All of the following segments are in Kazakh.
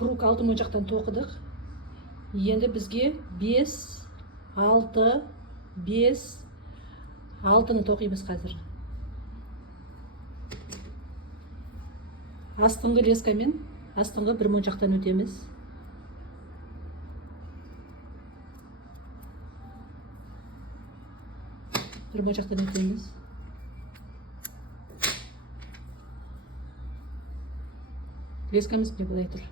круг 6 моншақтан тоқыдық. Енді бізге 5, 6, 5, 6-ны тоқимыз қазір. Астыңғы лескамен астыңғы бір моншақтан өтеміз. Бір моншақтан өтеміз. Лескамыз не былай тұр.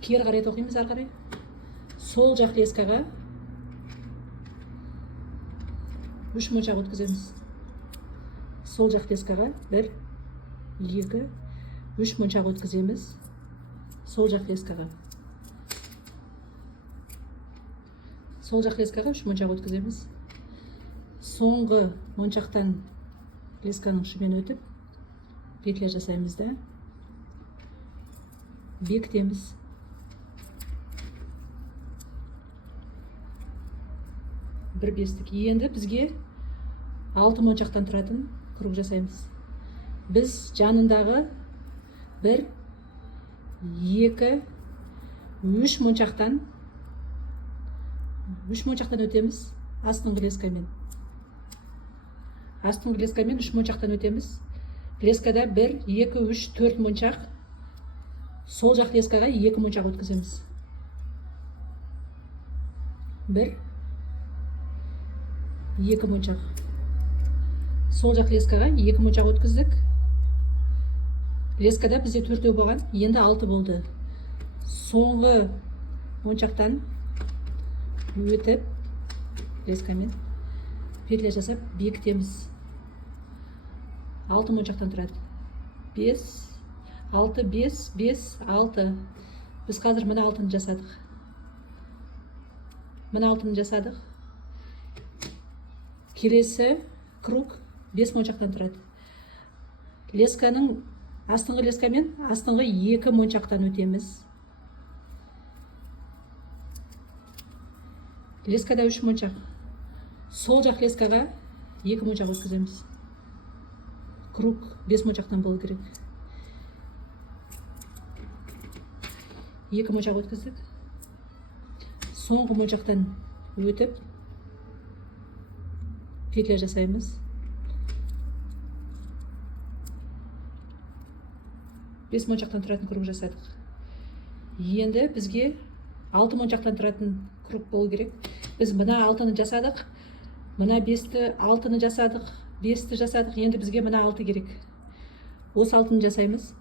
Кері қарай тоқимыз, ары қарай. Сол жақ лескаға 3 моншақ өткіземіз. Сол жақ лескаға 1, 2, 3 моншақ өткіземіз. Сол жақ лескаға. Сол жақ лескаға 3 моншақ өткіземіз. Соңғы моншақтан лесканың ұшымен өтіп, петля жасаймыз да бекітеміз. Бір бестік. Енді бізге 6 моншақтан тұратын круг жасаймыз. Біз жанындағы 1, 2, 3 моншақтан өтеміз. Астыңғы лескамен. Астыңғы лескамен 3 моншақтан өтеміз. Лескада 1, 2, 3, 4 моншақ. Сол жақ лескаға 2 моншақ өткіземіз. 1, 2 моншақ. Сол жақ лескаға 2 моншақ өткіздік. Лескада бізде 4 болған, енді 6 болды. Соңғы моншақтан өтіп, лескамен петля жасап бекітеміз. 6 моншақтан тұрады. 5, 6, 5, 5, 6. Біз қазір мына 6-ны жасадық. Мына 6-ны жасадық. Келесі круг 5 моншақтан тұрады. Лесканың астыңғы лескамен астыңғы 2 моншақтан өтеміз. Лескада 3 моншақ. Сол жақ лескаға 2 моншақ өткіземіз. Круг 5 моншақтан болу керек. 2 моншақ өткіздік. Соңғы моншақтан өтіп, петля жасаймыз. 5 моншақтан тұратын круг жасадық. Енді бізге 6 моншақтан тұратын круг болу керек. Біз мына 6-ны жасадық, мына 5-ті, 6-ны жасадық, 5-ті жасадық. Енді бізге мына 6 керек. Осы 6-ны жасаймыз.